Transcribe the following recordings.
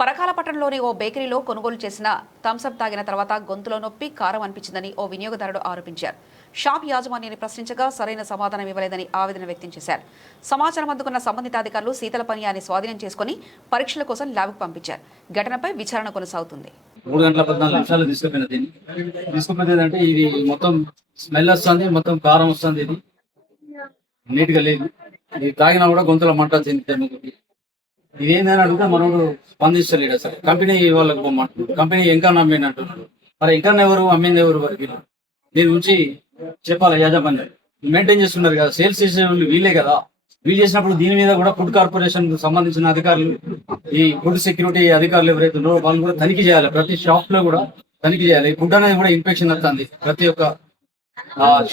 పరకాల పట్టణంలోని ఓ బేకరీలో కొనుగోలు చేసిన థమ్సప్ తాగిన తర్వాత గొంతులో నొప్పి కారం అనిపించిందని ఓ వినియోగదారుడు ఆరోపించారు. షాప్ యాజమాన్యాన్ని ప్రశ్నించగా సరైన సమాధానం ఇవ్వలేదని ఆవేదన వ్యక్తం చేశారు. సమాచారం అందుకున్న సంబంధిత అధికారులు శీతల పానీయాన్ని స్వాధీనం చేసుకుని పరీక్షల కోసం ల్యాబ్కు పంపించారు. ఘటనపై విచారణ కొనసాగుతుంది. 3 గంటల 14 నిమిషాలు తీసుకుపోయిందంటే ఇది మొత్తం స్మెల్ వస్తుంది, మొత్తం కారం వస్తుంది. ఇది నీట్ గా లేదు. ఇది తాగినా కూడా గొంతుల మంట చెందుతుంది. ఇది ఏందని అడిగితే మనోడు స్పందిస్తలేడు. అసలు కంపెనీ వాళ్ళకి పోమంటున్నాడు. కంపెనీ ఇంకా అమ్మింది అంటున్నాడు. మరి ఇంకా ఎవరు అమ్మింది ఎవరు వరకు దీని నుంచి చెప్పాలి. యాజమాన్యం మెయింటైన్ చేస్తున్నారు కదా, సేల్స్ చేసే వీళ్ళే కదా. వీళ్ళు చేసినప్పుడు దీని మీద కూడా ఫుడ్ కార్పొరేషన్ సంబంధించిన అధికారులు, ఈ ఫుడ్ సెక్యూరిటీ అధికారులు ఎవరైతే ఉన్నారో వాళ్ళు కూడా తనిఖీ చేయాలి. ప్రతి షాప్ లో కూడా తనిఖీ చేయాలి. ఫుడ్ అనేది కూడా ఇన్ఫెక్షన్ వస్తుంది. ప్రతి ఒక్క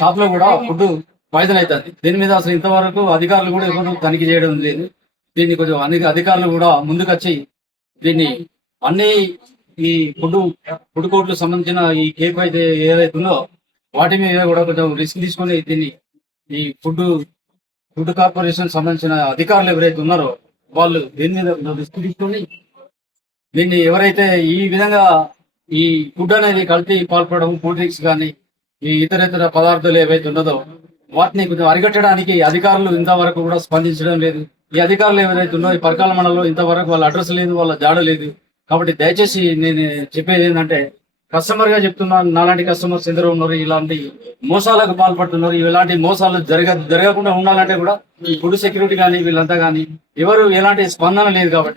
షాప్ లో కూడా ఫుడ్ పాయిజన్ అవుతుంది. దీని మీద అసలు ఇంతవరకు అధికారులు కూడా ఎవరు తనిఖీ చేయడం లేదు. దీన్ని కొంచెం అధికారులు కూడా ముందుకొచ్చి దీన్ని అన్ని ఈ ఫుడ్ కోర్టులకు సంబంధించిన ఈ కేక్ అయితే ఏదైతే ఉందో వాటి మీద కూడా కొంచెం రిస్క్ తీసుకొని దీన్ని ఈ ఫుడ్ కార్పొరేషన్ సంబంధించిన అధికారులు ఎవరైతే ఉన్నారో వాళ్ళు దీని మీద రిస్క్ తీసుకొని దీన్ని ఎవరైతే ఈ విధంగా ఈ ఫుడ్ అనేది కలిపి పాల్పడడం, కూల్ డ్రింక్స్ కానీ ఈ ఇతర పదార్థాలు ఏవైతే ఉన్నదో వాటిని కొంచెం అరికట్టడానికి అధికారులు ఇంతవరకు కూడా స్పందించడం లేదు. ఈ అధికారులు ఏవైతే ఉన్నాయో ఈ పరకాల మండలంలో ఇంతవరకు వాళ్ళ అడ్రస్ లేదు, వాళ్ళ జాడ లేదు. కాబట్టి దయచేసి నేను చెప్పేది ఏంటంటే కస్టమర్ గా చెప్తున్నాను, నాలాంటి కస్టమర్స్ ఎందరో ఉన్నారు ఇలాంటి మోసాలకు పాల్పడుతున్నారు. ఇలాంటి మోసాలు జరగకుండా ఉండాలంటే కూడా ఈ ఫుడ్ సెక్యూరిటీ కానీ వీళ్ళంతా కానీ ఎవరు ఎలాంటి స్పందన లేదు. కాబట్టి